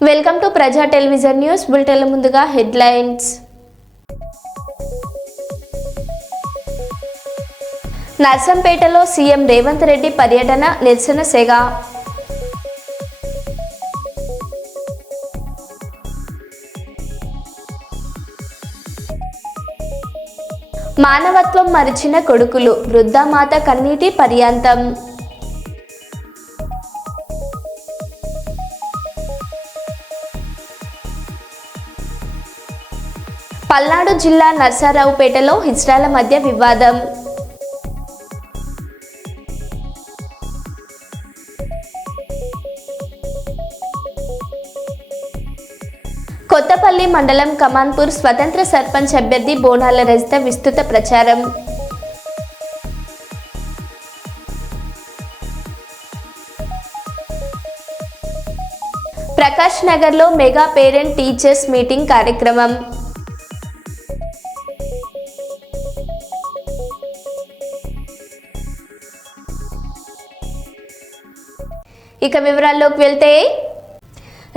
Welcome to ప్రజా television news bulletin ముందుగా headlines. నర్సంపేటలో CM Revanth Reddy పర్యటన నిరసన సెగ. మానవత్వం మరిచిన కొడుకులు, వృద్ధామాత కన్నీటి పర్యాంతం. పల్నాడు జిల్లా నర్సారావుపేటలో హిజ్రాల మధ్య వివాదం. కొత్తపల్లి మండలం కమాన్పూర్ స్వతంత్ర సర్పంచ్ అభ్యర్థి బోనాల రజిత విస్తృత ప్రచారం. ప్రకాష్ నగర్లో మెగా పేరెంట్ టీచర్స్ మీటింగ్ కార్యక్రమం. ఇక వివరాల్లోకి వెళ్తే,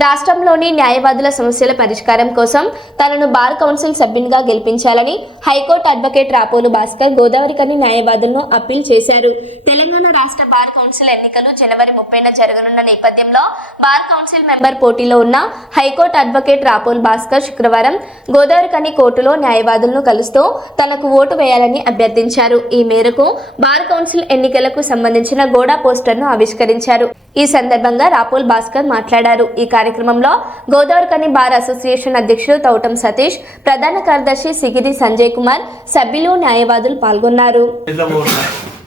రాష్ట్రంలోని న్యాయవాదుల సమస్యల పరిష్కారం కోసం తనను బార్ కౌన్సిల్ సభ్యునిగా గెలిపించాలని హైకోర్టు అడ్వకేట్ రాపోలు భాస్కర్ గోదావరికని న్యాయవాదులను అప్పీల్ చేశారు. తెలంగాణ రాష్ట్ర బార్ కౌన్సిల్ ఎన్నికలు జనవరి 30న జరగనున్న నేపథ్యంలో బార్ కౌన్సిల్ మెంబర్ పోటీలో ఉన్న హైకోర్టు అడ్వకేట్ రాపోలు భాస్కర్ శుక్రవారం గోదావరికని కోర్టులో న్యాయవాదులను కలుస్తూ తనకు ఓటు వేయాలని అభ్యర్థించారు. ఈ మేరకు బార్ కౌన్సిల్ ఎన్నికలకు సంబంధించిన గోడా పోస్టర్ను ఆవిష్కరించారు. ఈ సందర్భంగా రాపోల్ భాస్కర్ మాట్లాడారు. ఈ కార్యక్రమంలో గోదావరికని బార్ అసోసియేషన్ అధ్యక్షుడు తౌటం సతీష్, ప్రధాన కార్యదర్శి సిగిరి సంజయ్ కుమార్, సభ్యులు, న్యాయవాదులు పాల్గొన్నారు.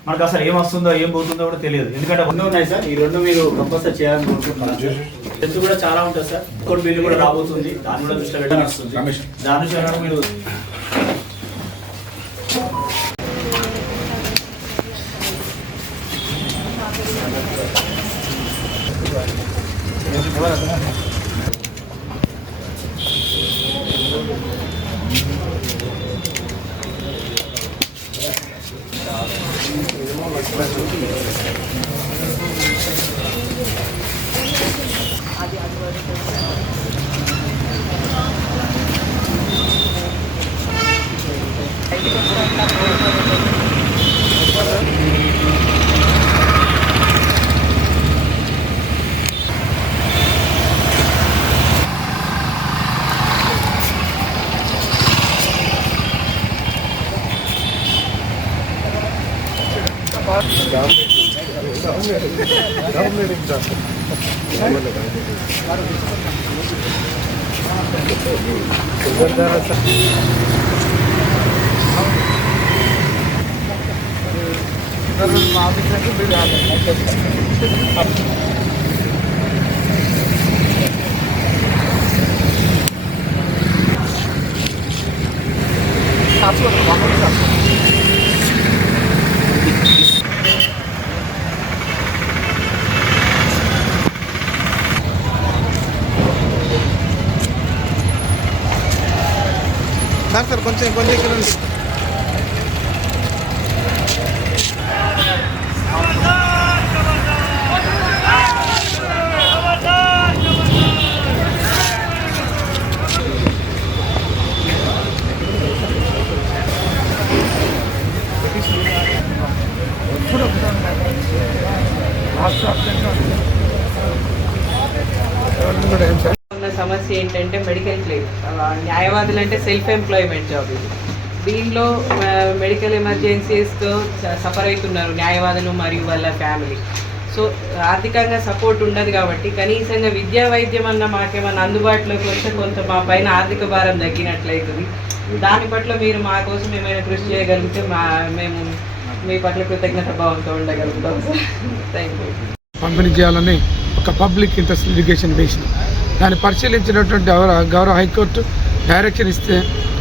మనకు అసలు ఏం వస్తుందో ఏం పోతుందో కూడా తెలియదు. ఎందుకంటే రెండు ఉన్నాయి సార్, ఈ రెండు మీరు కంపల్సరీ చేయాలని కోరుకుంటున్నాను. టెస్ట్ కూడా చాలా ఉంటుంది సార్. కోర్టు బిల్లు కూడా రాబోతుంది, దాన్ని కూడా దృష్టిలో పెట్టాల్సి వస్తుంది. దాని నుంచి మీరు సార్ కొంచెం ఇక్కడ సమస్య ఏంటంటే మెడికల్ క్లెయిమ్. న్యాయవాదులు అంటే సెల్ఫ్ ఎంప్లాయ్మెంట్ జాబ్. ఇది దీనిలో మెడికల్ ఎమర్జెన్సీస్తో సఫర్ అవుతున్నారు న్యాయవాదులు మరియు వాళ్ళ ఫ్యామిలీ. సో ఆర్థికంగా సపోర్ట్ ఉండదు కాబట్టి కనీసంగా విద్యా వైద్యం అన్న మాకేమన్నా అందుబాటులోకి వస్తే కొంత మా పైన ఆర్థిక భారం తగ్గినట్లయితుంది. దాని పట్ల మీరు మా కోసం ఏమైనా కృషి చేయగలిగితే మేము మీ పట్ల కృతజ్ఞత భావంతో ఉండగలుగుతాం సార్. Thank you. పంపిణీ చేయాలని ఒక పబ్లిక్ ఇంట్రెస్ట్ లిటిగేషన్ వేసింది. దాన్ని పరిశీలించినటువంటి గౌరవ హైకోర్టు డైరెక్షన్ ఇస్తే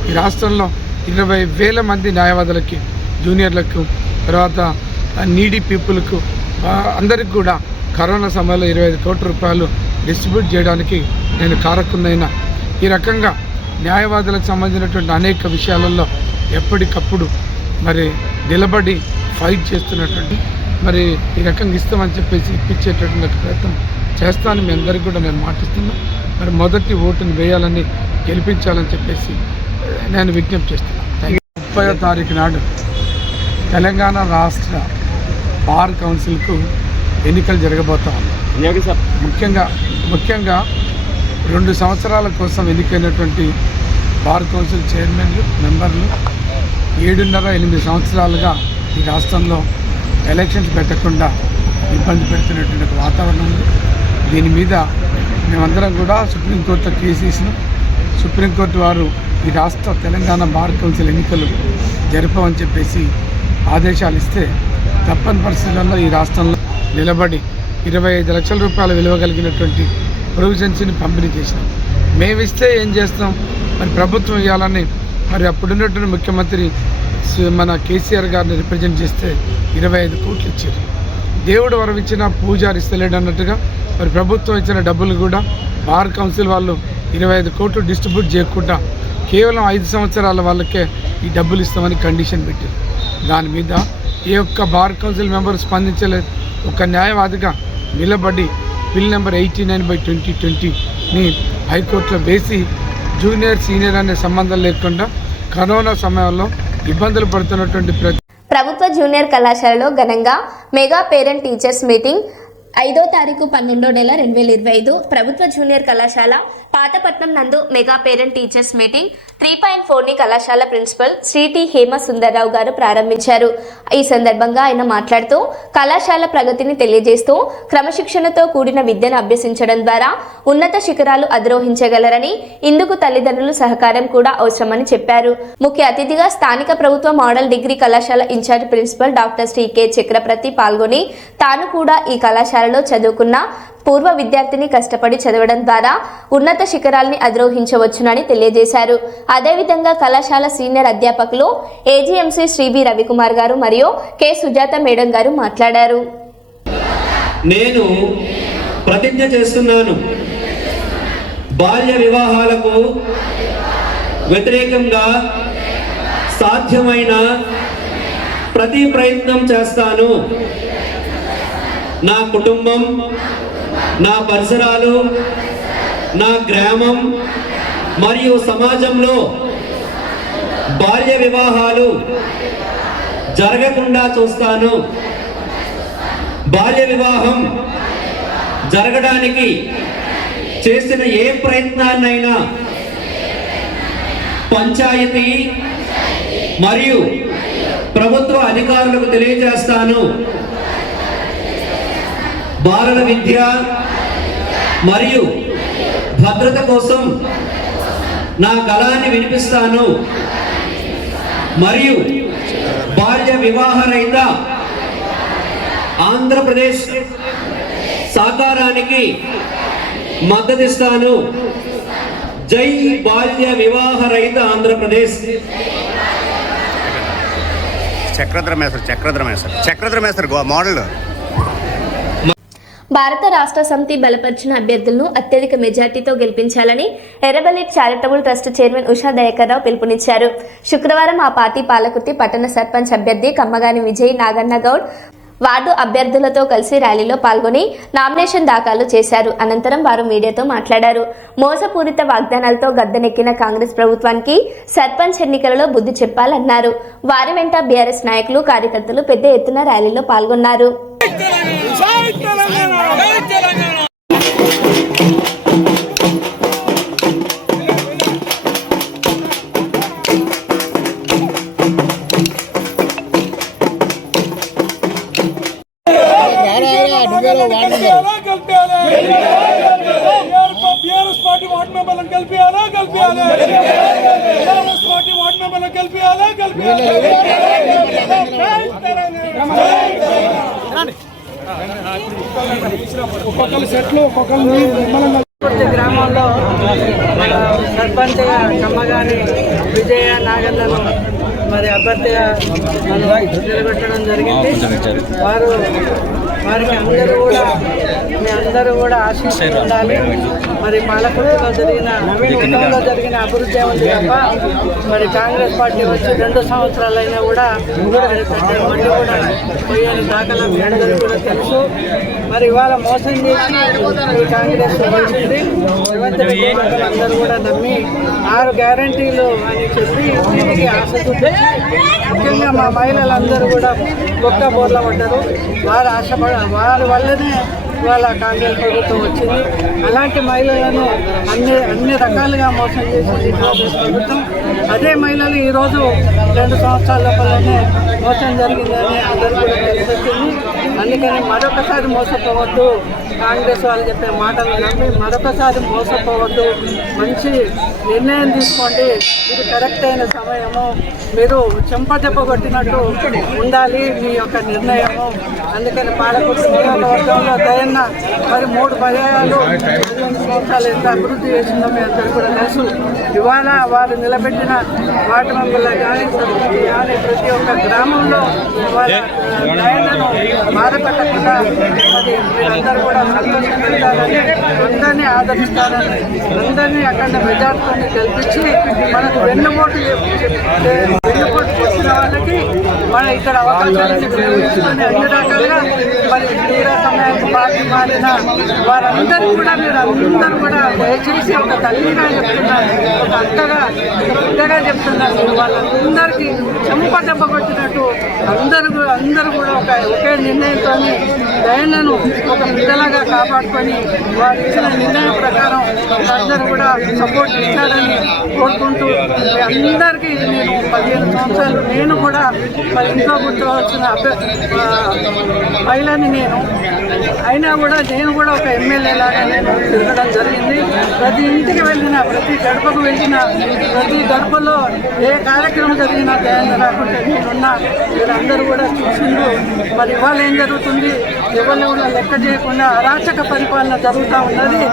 ఈ రాష్ట్రంలో 20,000 మంది న్యాయవాదులకి, జూనియర్లకు, తర్వాత నీడీ పీపుల్కు అందరికి కూడా కరోనా సమయంలో 25 కోట్ల రూపాయలు డిస్ట్రిబ్యూట్ చేయడానికి నేను కారకున్నైనా ఈ రకంగా న్యాయవాదులకు సంబంధించినటువంటి అనేక విషయాలలో ఎప్పటికప్పుడు మరి నిలబడి ఫైట్ చేస్తున్నటువంటి మరి ఈ రకంగా ఇస్తామని చెప్పేసి ఇప్పించేటటువంటి ప్రయత్నం చేస్తానని మీ అందరికీ కూడా నేను మాటిస్తున్నాను. మరి మరి మొదటి ఓటును వేయాలని గెలిపించాలని చెప్పేసి నేను విజ్ఞప్తి చేస్తున్నాను. 30వ తారీఖు నాడు తెలంగాణ రాష్ట్ర బార్ కౌన్సిల్కు ఎన్నికలు జరగబోతా ఉన్నాయి. ముఖ్యంగా 2 సంవత్సరాల కోసం ఎన్నికైనటువంటి బార్ కౌన్సిల్ చైర్మన్లు మెంబర్లు 7.5-8 సంవత్సరాలుగా ఈ రాష్ట్రంలో ఎలక్షన్స్ పెట్టకుండా ఇబ్బంది పెడుతున్నటువంటి ఒక వాతావరణం ఉంది. దీని మీద మేమందరం కూడా సుప్రీంకోర్టులో కేసీస్ను సుప్రీంకోర్టు వారు ఈ రాష్ట్ర తెలంగాణ బార్ కౌన్సిల్ ఎన్నికలు జరపమని చెప్పేసి ఆదేశాలు ఇస్తే తప్పని పరిస్థితుల్లో ఈ రాష్ట్రంలో నిలబడి 25 లక్షల రూపాయల విలువ కలిగినటువంటి ప్రొవిజన్స్ని పంపిణీ చేసినాం. మేమిస్తే ఏం చేస్తాం, మరి ప్రభుత్వం ఇవ్వాలని మరి అప్పుడున్నటువంటి ముఖ్యమంత్రి మన కేసీఆర్ గారిని రిప్రజెంట్ చేస్తే 25 కోట్లు ఇచ్చారు. దేవుడు వరం ఇచ్చిన పూజారి ఇస్తలేడు అన్నట్టుగా మరి ప్రభుత్వం ఇచ్చిన డబ్బులు కూడా బార్ కౌన్సిల్ వాళ్ళు 25 కోట్లు డిస్ట్రిబ్యూట్ చేయకుండా కేవలం 5 సంవత్సరాల వాళ్ళకే ఈ డబ్బులు ఇస్తామని కండిషన్ పెట్టారు. దాని మీద ఏ ఒక్క బార్ కౌన్సిల్ మెంబర్ స్పందించలేదు. ఒక న్యాయవాదిగా నిలబడి బిల్ నెంబర్ 89/2020ని హైకోర్టులో వేసి జూనియర్ సీనియర్ అనే సంబంధం లేకుండా కరోనా సమయంలో ఇబ్బందులు పడుతున్నటువంటి ప్రభుత్వ జూనియర్ కళాశాలలో ఘనంగా మెగా పేరెంట్ టీచర్స్ మీటింగ్ 5వ తారీఖు 12వ నెల 2025 ప్రభుత్వ జూనియర్ కళాశాల పాతపట్నం నందు మెగా పేరెంట్ టీచర్స్ మీటింగ్ 3.4ని కళాశాల ప్రిన్సిపల్ శ్రీటి హేమ సుందర్రావు గారు ప్రారంభించారు. ఈ సందర్భంగా ఆయన మాట్లాడుతూ కళాశాల ప్రగతిని తెలియజేస్తూ క్రమశిక్షణతో కూడిన విద్యను అభ్యసించడం ద్వారా ఉన్నత శిఖరాలు అధిరోహించగలరని, ఇందుకు తల్లిదండ్రుల సహకారం కూడా అవసరమని చెప్పారు. ముఖ్య అతిథిగా స్థానిక ప్రభుత్వ మోడల్ డిగ్రీ కళాశాల incharge principal doctor Shri K Chakraprathi పాల్గొని తాను కూడా ఈ కళాశాలలో చదువుకున్న పూర్వ విద్యార్థిని కష్టపడి చదవడం ద్వారా ఉన్నత శిఖరాల్ని అధిరోహించవచ్చునని తెలియజేశారు. అదేవిధంగా కళాశాల సీనియర్ అధ్యాపకులు ఏజీఎంసీ శ్రీ బి రవికుమార్ గారు మరియు కె సుజాత మేడం గారు మాట్లాడారు. నేను ప్రతిజ్ఞ చేస్తున్నాను, బాల్య వివాహాలకు వ్యతిరేకంగా సాధ్యమైన ప్రతి ప్రయత్నం చేస్తాను. నా కుటుంబం, నా పరిసరాలు, నా గ్రామం మరియు సమాజంలో బాల్య వివాహాలు జరగకుండా చూస్తాను. బాల్య వివాహం జరగడానికి చేసిన ఏ ప్రయత్నాన్నైనా పంచాయతీ మరియు ప్రభుత్వ అధికారులకు తెలియజేస్తాను. బాలల విద్య మరియు భద్రత కోసం నా గళాన్ని వినిపిస్తాను మరియు బాల్య వివాహ రహిత ఆంధ్రప్రదేశ్ సాకారానికి మద్దతిస్తాను. జై బాల్య వివాహ రహిత ఆంధ్రప్రదేశ్. చక్రధరమేశ్వర్ మోడల్. భారత రాష్ట్ర సమితి బలపరిచిన అభ్యర్థులను అత్యధిక మెజార్టీతో గెలిపించాలని Errabelli charitable trust chairman Usha Dayakar Rao పిలుపునిచ్చారు. శుక్రవారం ఆ పార్టీ పాలకుర్తి పట్టణ సర్పంచ్ అభ్యర్థి కమ్మగాని విజయ్ నాగన్న గౌడ్ వార్డు అభ్యర్థులతో కలిసి ర్యాలీలో పాల్గొని నామినేషన్ దాఖలు చేశారు. అనంతరం వారు మీడియాతో మాట్లాడారు. మోసపూరిత వాగ్దానాలతో గద్దెనెక్కిన కాంగ్రెస్ ప్రభుత్వానికి సర్పంచ్ ఎన్నికలలో బుద్ధి చెప్పాలన్నారు. వారి వెంట బీఆర్ఎస్ నాయకులు, కార్యకర్తలు పెద్ద ఎత్తున ర్యాలీలో పాల్గొన్నారు. గ్రామంలో సర్పంచ్గా కమ్మగాని విజయ నాగన్నను మరి అభ్యర్థిగా నిలబెట్టడం జరిగింది. వారు వారికి మీ అందరూ కూడా ఆశీస్సులు ఉండాలి. మరి పాలకుర్తిలో గతంలో జరిగిన అభివృద్ధి ఉంది తప్ప మరి కాంగ్రెస్ పార్టీ వచ్చి 2 సంవత్సరాలైనా కూడా మళ్ళీ కూడా పోయని దాఖలా మీ అందరూ కూడా తెలుసు. మరి ఇవాళ మోసం చేసి ఈ కాంగ్రెస్ వచ్చింది. రేవంత్ రెడ్డి అందరూ కూడా నమ్మి 6 గ్యారంటీలు అని చెప్పి ఇంటికి ఆశ చూపించి ముఖ్యంగా మా మహిళలందరూ కూడా గొప్ప బోర్ల పడ్డారు. వారి వల్లనే ఇవాళ కాంగ్రెస్ ప్రభుత్వం వచ్చింది. అలాంటి మహిళలను అన్ని రకాలుగా మోసం చేసింది కాంగ్రెస్ ప్రభుత్వం. అదే మహిళలు ఈరోజు 2 సంవత్సరాల లోపలనే మోసం జరిగిందని అందరూ కూడా తెలిసొచ్చింది. అందుకని మరొకసారి మోసపోవద్దు, కాంగ్రెస్ వాళ్ళు చెప్పే మాటలు నమ్మి మరొకసారి మోసపోవద్దు. మంచి నిర్ణయం తీసుకోండి. ఇది కరెక్ట్ అయిన సమయము. మీరు చెంపదెబ్బ కొట్టినట్టు ఉండాలి మీ యొక్క నిర్ణయము. అందుకని పాలకుర్తి నియోజకవర్గంలో దయన్న మరి 3 పర్యాయాలు 15 సంవత్సరాలు ఎంత అభివృద్ధి చేసిందో మీ అందరూ కూడా తెలుసు. ఇవాళ వారు నిలబెట్టిన వాటి మెంబర్లు కానీ ప్రతి ఒక్క గ్రామంలో వాళ్ళ దయన్నను బాధపెట్టకుండా మరి మీరందరూ కూడా సంతోషిస్తారని, అందరినీ ఆదరిస్తారని, అందరినీ అక్కడ మెజార్టీని గెలిపించి మనకు వెన్నుపోటు వచ్చిన వాళ్ళకి మన ఇక్కడ అవకాశాలను వినియోగించుకొని అన్ని రకాలుగా మరి తీరా సమయానికి పార్టీ మారిన వారందరూ కూడా మీరు అందరూ కూడా దయచేసి ఒక తల్లిగా చెప్తున్నారు, ఒక అక్కగా బిడ్డగా చెప్తున్నారు. వాళ్ళందరికీ చెంప దెబ్బ కొట్టినట్టు అందరూ కూడా ఒకే నిర్ణయంతో దయన్నను ఒక బిడ్డలాగా కాపాడుకొని వారు ఇచ్చిన నిర్ణయం ప్రకారం అందరూ కూడా సపోర్ట్ ఇస్తారని కోరుకుంటూ అందరికీ నేను 15 సంవత్సరాలు నేను కూడా మరి ఇంట్లో కూర్చోవలసిన మహిళని నేను అయినా కూడా నేను కూడా ఒక ఎమ్మెల్యే లాగా నేను తిరగడం జరిగింది. ప్రతి ఇంటికి వెళ్ళిన, ప్రతి గడపకు వెళ్ళిన, ప్రతి గడపలో ఏ కార్యక్రమం జరిగినా దయన్న రాకుంటే నేనున్నా. మీరందరూ కూడా చూసిండ్రు. మరి ఇవాళ ఏం జరుగుతుంది, ఎవరిని కూడా లెక్క చేయకుండా అరాచక పరిపాలన జరుగుతూ ఉన్నది.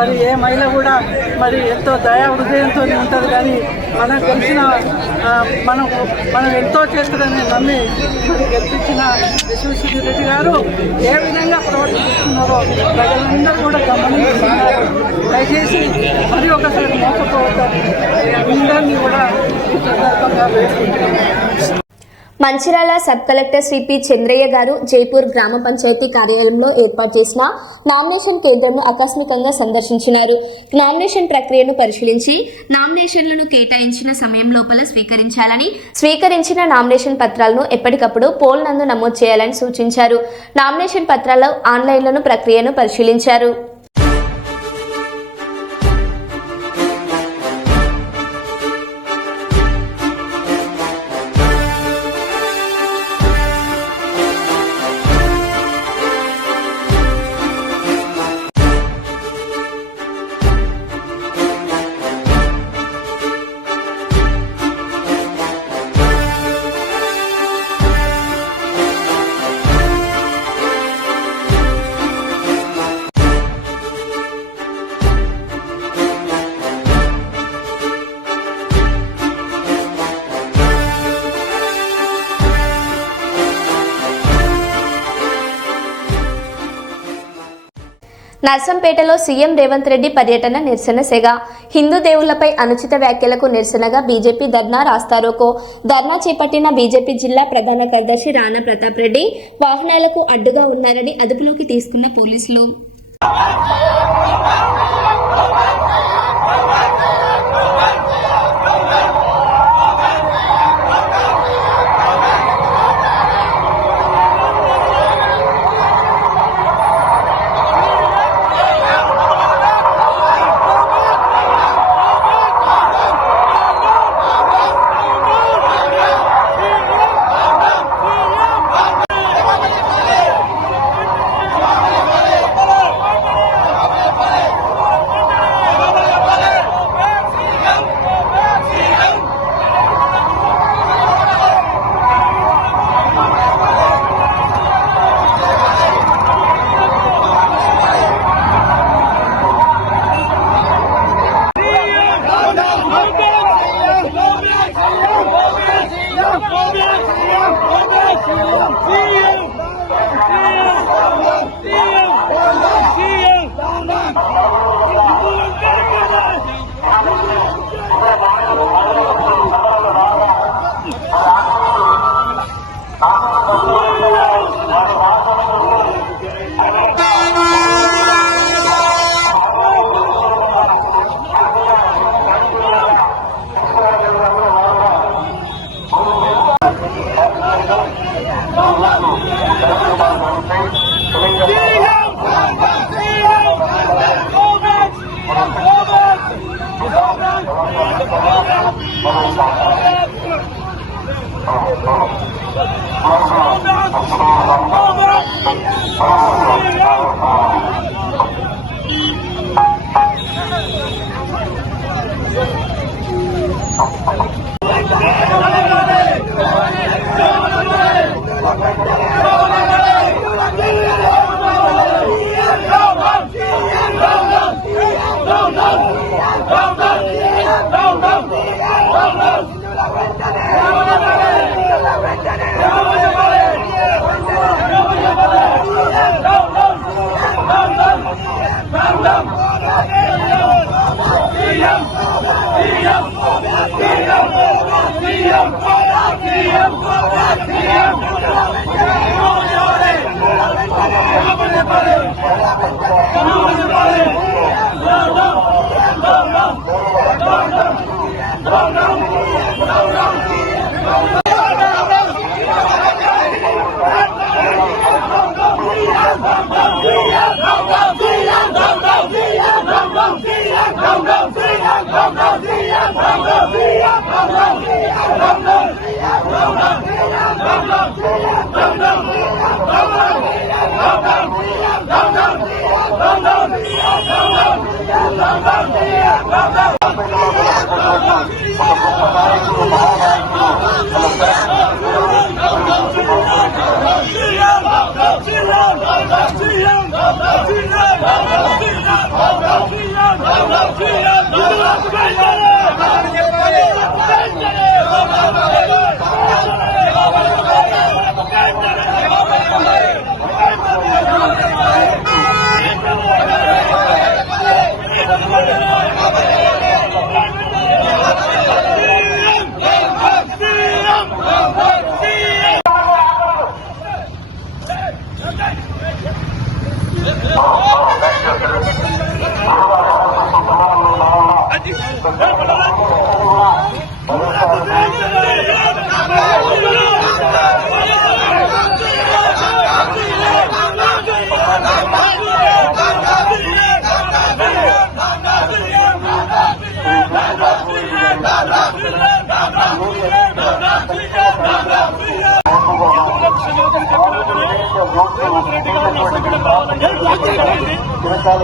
మరి ఏ మహిళ కూడా మరి ఎంతో దయా హృదయంతో ఉంటుంది. కానీ మనకు తెలిసిన మనం ఎంతో చేస్తారని నమ్మి గెలిపించిన విశ్వశ్రీ రెడ్డి గారు ఏ విధంగా ప్రవర్తిస్తున్నారో ప్రజలందరూ కూడా గమనిస్తున్నారు. దయచేసి మరి ఒకసారి మోసపోవద్దని అందరినీ కూడా ఈ సందర్భంగా వేడుకుంటున్నాను. Mancherial sub collector Shri P Chandraiah గారు జైపూర్ గ్రామ పంచాయతీ కార్యాలయంలో ఏర్పాటు చేసిన నామినేషన్ కేంద్రంను ఆకస్మికంగా సందర్శించినారు. నామినేషన్ ప్రక్రియను పరిశీలించి నామినేషన్లను కేటాయించిన సమయం లోపల స్వీకరించిన నామినేషన్ పత్రాలను ఎప్పటికప్పుడు పోల్ నందు నమోదు చేయాలని సూచించారు. నామినేషన్ పత్రాల ఆన్లైన్లను ప్రక్రియను పరిశీలించారు. నర్సంపేటలో సీఎం రేవంత్ రెడ్డి పర్యటన నిరసన సెగ. హిందూ దేవుళ్లపై అనుచిత వ్యాఖ్యలకు నిరసనగా బీజేపీ ధర్నా రాస్తారోకో. ధర్నా చేపట్టిన బీజేపీ జిల్లా ప్రధాన కార్యదర్శి రాణా ప్రతాప్ రెడ్డి వాహనాలకు అడ్డుగా ఉన్నారని అదుపులోకి తీసుకున్న పోలీసులు.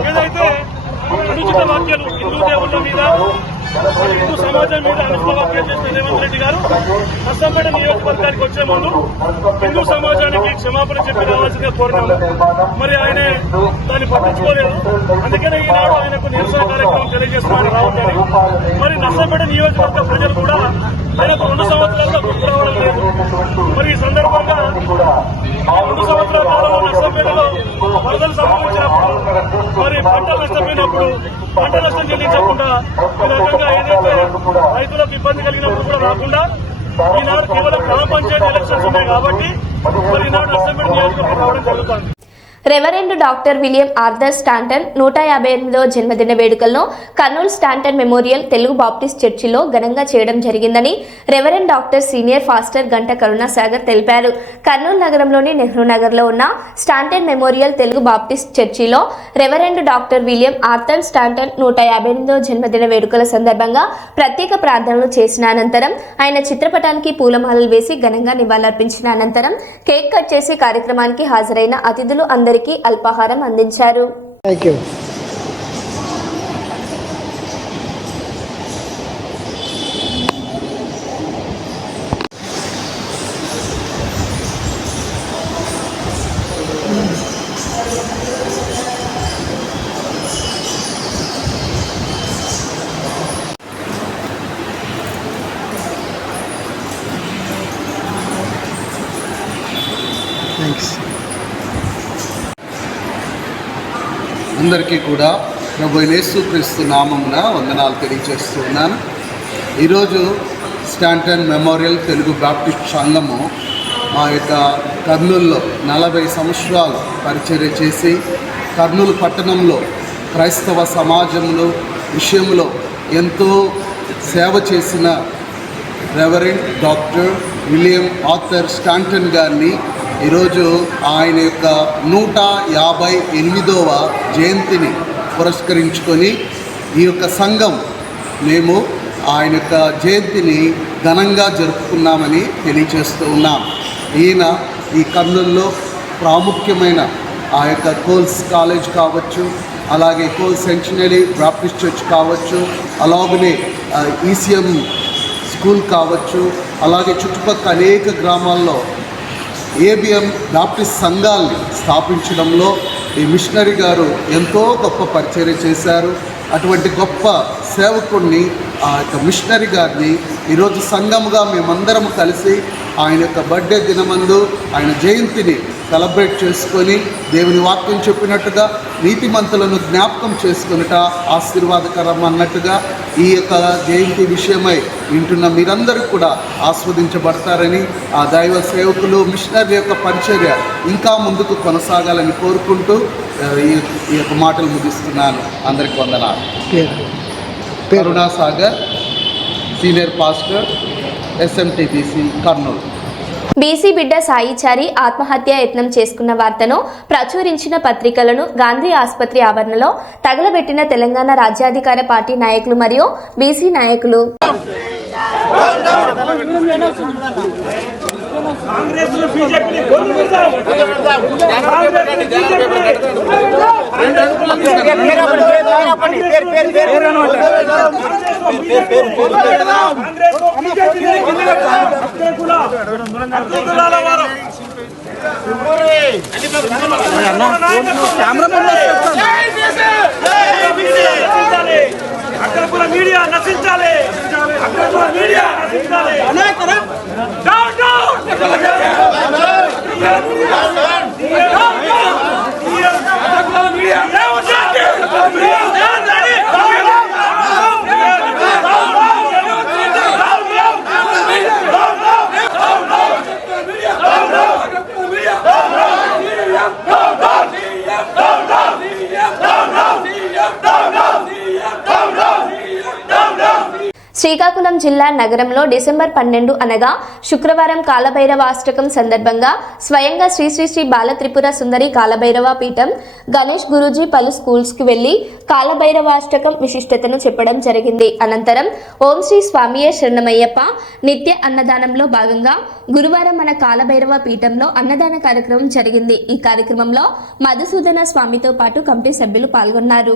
ఏదైతే అనుచిత వ్యాఖ్యలు హిందూ దేవుళ్ళ మీద హిందూ సమాజం మీద అనుచిత వ్యాఖ్యలు చేసిన రేవంత్ రెడ్డి గారు నర్సంపేట నియోజకవర్గానికి వచ్చే ముందు హిందూ సమాజానికి క్షమాపణ చెప్పి రావాల్సిందిగా కోరినాము. మరి ఆయన దాన్ని పట్టించుకోలేదు. అందుకనే ఈనాడు ఆయనకు నిరసన కార్యక్రమం తెలియజేస్తున్నారని రావడం. మరి నర్సంపేట నియోజకవర్గ ప్రజలు కూడా ఆయనకు 2 సంవత్సరాలుగా గుర్తు రావడం లేదు. మరి ఈ సందర్భంగా 2 సంవత్సరాల కాలంలో నర్సంపేటలో వరదలు సంభవించినప్పుడు మరి పంట నష్టపోయినప్పుడు పంట నష్టం చెల్లించకుండా ఈ రకంగా ఏదైతే రైతులకు ఇబ్బంది కలిగినప్పుడు కూడా రాకుండా ఈనాడు కేవలం గ్రామ పంచాయతీ ఎలక్షన్స్ ఉన్నాయి కాబట్టి మరి ఈనాడు నర్సంపేట నియోజకవర్గం రావడం జరుగుతుంది. Reverend doctor William Arthur Stanton 158వ జన్మదిన వేడుకలను Kurnool Stanton memorial Telugu Baptist చర్చిలో ఘనంగా చేయడం జరిగిందని రెవరెండ్ డాక్టర్ సీనియర్ ఫాస్టర్ గంట కరుణాసాగర్ తెలిపారు. కర్నూలు నగరంలోని నెహ్రూ నగర్లో ఉన్న స్టాంటన్ మెమోరియల్ తెలుగు బాప్టిస్ట్ చర్చిలో reverend doctor William Arthur Stanton 158వ జన్మదిన వేడుకల సందర్భంగా ప్రత్యేక ప్రార్థనలు చేసిన అనంతరం ఆయన చిత్రపటానికి పూలమాలలు వేసి ఘనంగా నివాళులర్పించిన అనంతరం కేక్ కట్ చేసి కార్యక్రమానికి హాజరైన అతిథులు అందరికీ అల్పాహారం అందించారు. అందరికీ కూడా ప్రభు యేసుక్రీస్తు నామమున వందనాలు తెలియజేస్తున్నాను. ఈరోజు స్టాంటన్ మెమోరియల్ తెలుగు బాప్టిస్ట్ సంఘము మా యొక్క కర్నూలులో 40 సంవత్సరాలు పరిచర్య చేసి కర్నూలు పట్టణంలో క్రైస్తవ సమాజంలో విషయంలో ఎంతో సేవ చేసిన reverend doctor William Arthur Staunton గారిని ఈరోజు ఆయన యొక్క 158వ జయంతిని పురస్కరించుకొని ఈ యొక్క సంఘం మేము ఆయన యొక్క జయంతిని ఘనంగా జరుపుకున్నామని తెలియజేస్తూ ఉన్నాం. ఈయన ఈ కర్నూలులో ప్రాముఖ్యమైన ఆ యొక్క కోల్స్ కాలేజ్ కావచ్చు, అలాగే కోల్ సెంక్షనరీ బాప్టిస్ట్ చర్చ్ కావచ్చు, అలాగనే ఈసీఎం స్కూల్ కావచ్చు, అలాగే చుట్టుపక్కల అనేక గ్రామాల్లో ఏబిఎం బాప్టిస్ట్ సంఘాల్ని స్థాపించడంలో ఈ మిషనరీ గారు ఎంతో గొప్ప పరిచర్య చేశారు. అటువంటి గొప్ప సేవకుడిని, ఆ యొక్క మిషనరీ గారిని ఈరోజు సంఘముగా మేమందరం కలిసి ఆయన యొక్క బర్త్డే దినమందు ఆయన జయంతిని సెలబ్రేట్ చేసుకొని దేవుని వాక్యం చెప్పినట్టుగా నీతిమంతులను జ్ఞాపకం చేసుకొనుట ఆశీర్వాదకరం అన్నట్టుగా ఈ యొక్క జయంతి విషయమై వింటున్న మీరందరూ కూడా ఆస్వాదించబడతారని, ఆ దైవ సేవకులు మిషనరీ యొక్క పరిచర్య ఇంకా ముందుకు కొనసాగాలని కోరుకుంటూ ఈ యొక్క మాటలు ముగిస్తున్నాను. అందరికీ వందనాలు. Karunasagar, senior pastor, SMTBC Kurnool. BC బిడ్డ సాయిచారి ఆత్మహత్య యత్నం చేసుకున్న వార్తను ప్రచురించిన పత్రికలను గాంధీ ఆసుపత్రి ఆవరణలో తగలబెట్టిన తెలంగాణ రాజ్యాధికార పార్టీ నాయకులు మరియు బీసీ నాయకులు. అక్కడ మీడియా నశించాలి, అక్కడ మీడియా నశించాలి. శ్రీకాకుళం జిల్లా నగరంలో డిసెంబర్ 12 అనగా శుక్రవారం కాలభైరవాష్టకం సందర్భంగా స్వయంగా శ్రీ శ్రీ శ్రీ బాలత్రిపుర సుందరి కాలభైరవ పీఠం గణేష్ గురూజీ పలు స్కూల్స్కి వెళ్లి కాలభైరవాష్టకం విశిష్టతను చెప్పడం జరిగింది. అనంతరం ఓం శ్రీ స్వామియే శరణమయ్యప్ప నిత్య అన్నదానంలో భాగంగా గురువారం మన కాలభైరవ పీఠంలో అన్నదాన కార్యక్రమం జరిగింది. ఈ కార్యక్రమంలో మధుసూదన స్వామితో పాటు కమిటీ సభ్యులు పాల్గొన్నారు.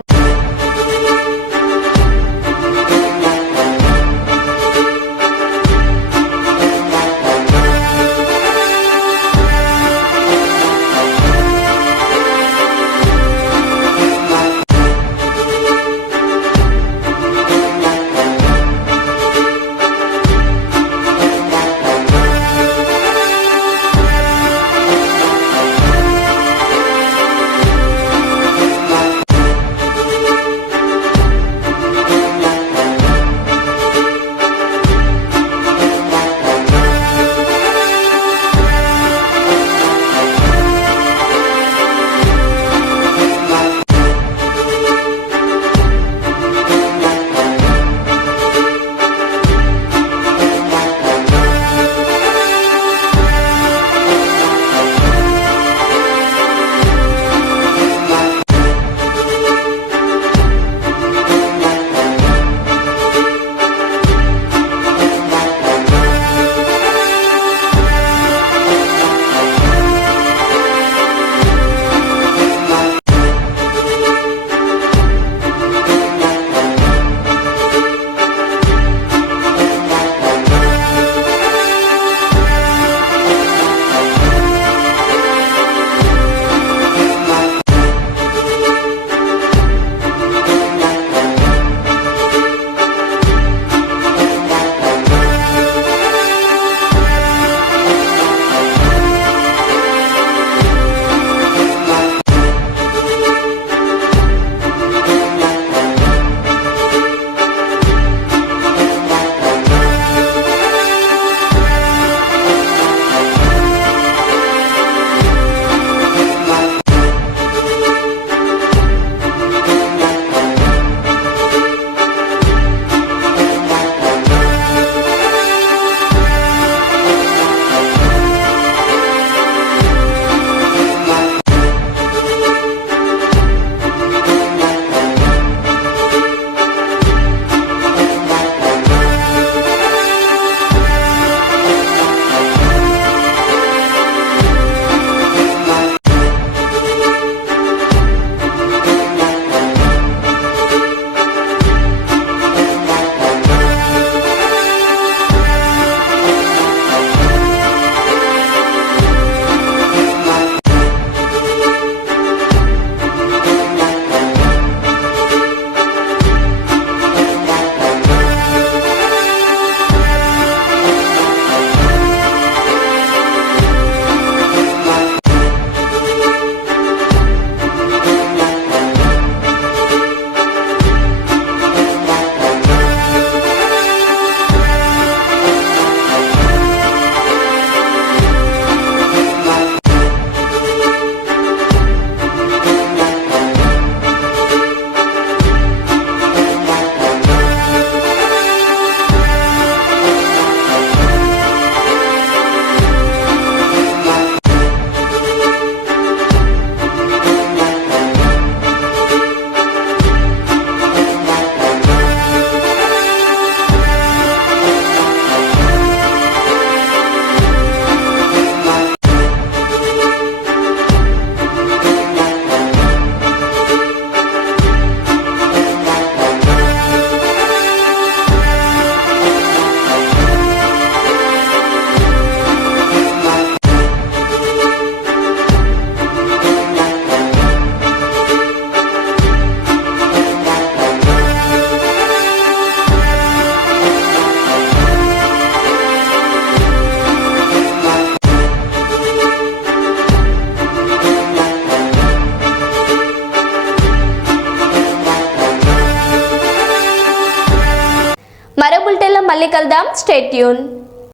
మళ్ళీ కలుద్దాం. Stay tune.